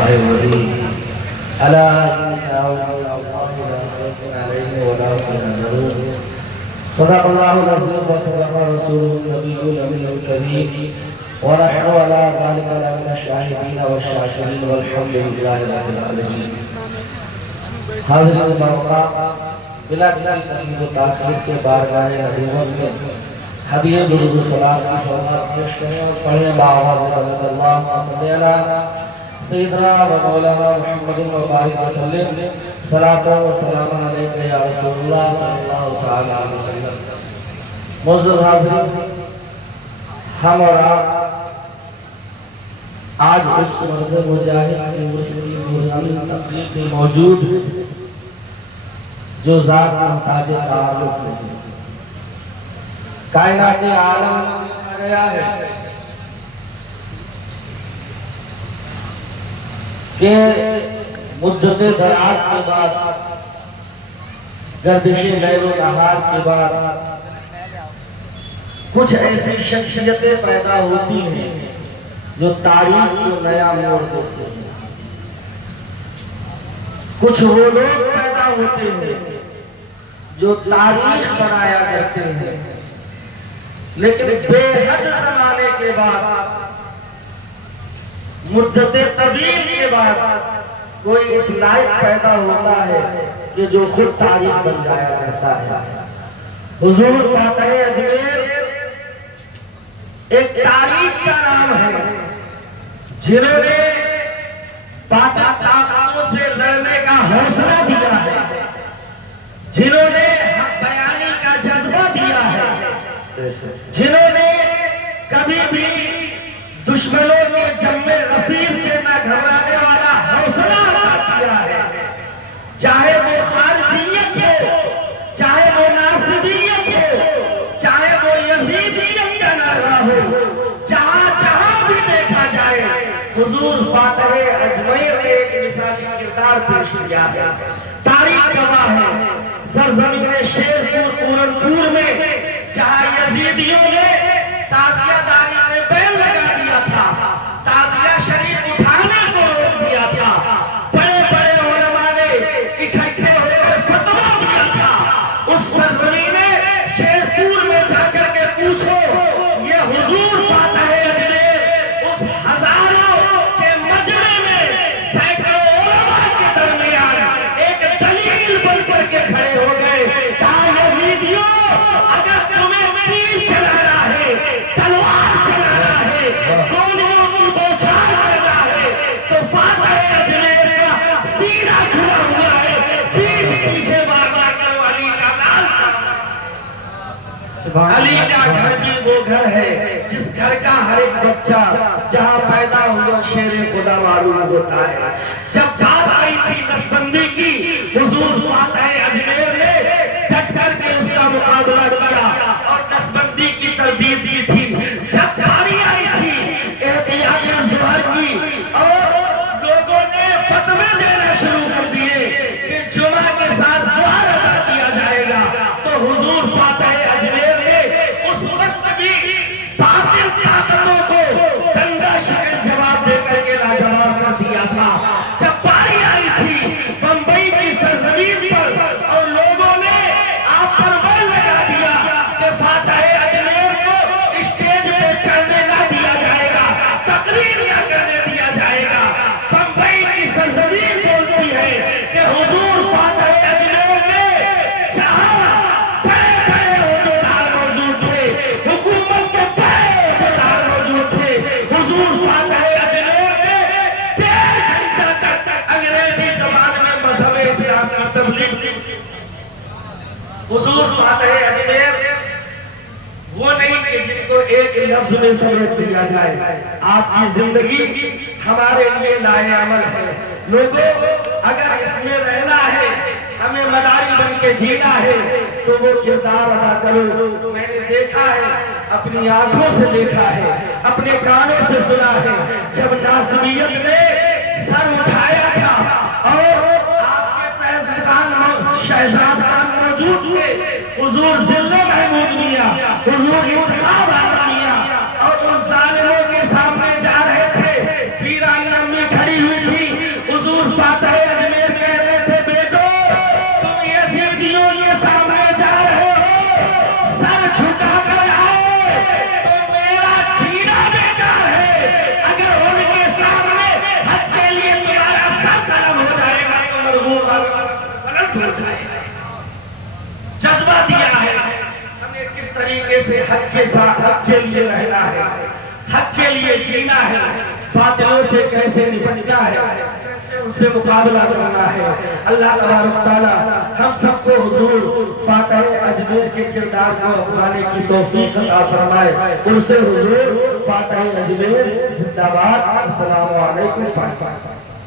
ولي ألا إن أولياء الله لا خوف عليهم ولا هم يحزنون صدق الله العظيم وصدق رسوله النبي الأمين الكريم ونحن على ذلك لمن الشاهدين والشاكرين والحمد لله رب العالمين. حاضرین الموقع بلا کسی تقدیم و تاخیر کے بارگاہ نبوت میں ہدیہ درود و سلام کی سوگات پیش کریں اور پڑھیں بآواز بلند اللہم صلی اللہ سیدنا و مولانا محمد و بارک وسلم صلاۃ و سلام علیکہ یا رسول اللہ صلی اللہ تعالی علیہ وسلم. معزز حاضرین، ہم اور آپ آج اس مرد مجاہد کی مسلم نورانی تقریب میں موجود جو ذات محتاج تعارف نہیں، کائنات عالم میں گیا ہے کہ مدت دراز کے بعد، گردش لیل و نہار کے بعد کچھ ایسی شخصیتیں پیدا ہوتی ہیں جو تاریخ کو نیا موڑ دیتے ہیں. کچھ وہ لوگ پیدا ہوتے ہیں جو تاریخ بنایا کرتے ہیں، لیکن بے حد زمانے کے بعد، مدت طویل کے بعد کوئی اس لائق پیدا ہوتا ہے کہ جو خود تاریخ بن جایا کرتا ہے. حضور فاتح اجمیر ایک تاریخ کا نام ہے جنہوں نے باطل طاقتوں سے لڑنے کا حوصلہ دیا ہے، جنہوں نے حق بیانی کا جذبہ دیا ہے، جنہوں نے کبھی بھی دشمنوں کے جم غفیر سے نہ گھبرانے والا حوصلہ عطا کیا ہے. چاہے وہ خارجیت ہو، چاہے وہ ناصبیت ہو، چاہے وہ یزیدیت کا نعرہ ہو، جہاں جہاں بھی دیکھا جائے حضور فاتح اجمیر نے ایک مثالی کردار پیش کیا ہے. تاریخ گواہ ہے سرزمین شیرپور پورنپور میں جہاں یزیدیوں نے تعزیہ داری میں بیل لگا دیا تھا، تعزیہ شریف اٹھانے کو روک دیا تھا، بڑے بڑے علماء نے اکٹھے ہو کر فتویٰ دیا تھا. اس سرزمین شیرپور میں جا کر کے پوچھو، یہ حضور فاتح اجمیر اس ہزاروں کے مجمع میں سینکڑوں علماء کے درمیان ایک دلیل بن کر کے کھڑے ہو گئے. کہا یزیدیوں، اگر تمہیں تیر چلانا ہے، تلوار چلانا ہے، گولیوں کی بوچھار کرنا ہے، تو فاتح اجمیر کا سینہ کھلا ہوا ہے، پیٹھ پیچھے مارنا کر علی کا نام. علی کا گھر بھی وہ گھر ہے جس گھر کا ہر ایک بچہ جہاں پیدا ہوا شیر خدا معلوم ہوتا ہے. جب بات آئی تھی نسبندی کی، حضور فاتح اجمیر نے ڈٹ کر کے اس کا مقابلہ کیا اور نسبندی کی تردید کی تھی. جب باری آئی تھی احتیاط ظہر کی اور لوگوں نے فتوے دینا شروع کر دیے کہ جمعہ کے ساتھ ظہر ادا کیا جائے گا، تو حضور فاتح اجمیر نے اس وقت بھی باطل طاقتوں کو ڈنڈا شکن جواب دے کر کے لاجواب کر دیا تھا. جب باری آئی تھی بمبئی کی سرزمین پر اور لوگوں نے آپ پر ویل لگا دیا کہ فاتح اجمیر کو اسٹیج پہ چڑھنے نہ دیا جائے گا، تقریر نہ کرنے دیا جائے گا، بمبئی کی سرزمین بولتی ہے کہ حضور فاتح اجمیر نے جہاں بڑے بڑے عہدیدار موجود تھے، حکومت کے بڑے عہدیدار موجود تھے، حضور فاتح اجمیر نے 1.5 گھنٹہ تک انگریزی زبان میں مذہب اسلام کی تبلیغ کی. حضور فاتح اجمیر وہ نہیں کہ جن کو ایک لفظ میں سمیٹ دیا جائے. آپ کی زندگی ہمارے لیے لائے عمل ہے. لوگوں، اگر اس میں رہنا ہے، ہمیں مداری بن کے جینا ہے، تو وہ کردار ادا کرو. میں نے دیکھا ہے، اپنی آنکھوں سے دیکھا ہے، اپنے کانوں سے سنا ہے، جب ناصبیت نے سر اٹھایا تھا اور آپ کے شہزادگان موجود تھے، حضور ذل محمود میاں، حضور انتخاب آدم میاں، اور ان ظالموں کے سامنے جا رہے تھے. پیرانی امی کھڑی ہوئی تھی، فاتح اجمیر کہہ رہے تھے بیٹو تم یزیدیوں کے سامنے جا رہے ہو سر جھکا کر آئے تو میرا جینا بیکار ہے، اگر ان کے سامنے حق کے لیے تمہارا سر قلم ہو جائے گا تو مرغوب غلط ہو جائے گا۔ جذبہ دیا ہے ہمیں کس طریقے سے حق کے ساتھ حق کے لیے رہنا ہے، حق کے لیے جینا ہے، باطلوں سے کیسے نپٹنا ہے، کیسے ان سے مقابلہ کرنا ہے۔ اللہ تبارک تعالی ہم سب کو حضور فاتح اجمیر کے کردار کو اپنانے کی توفیق عطا فرمائے۔ ان سے حضور فاتح اجمیر زندہ باد۔ السلام علیکم۔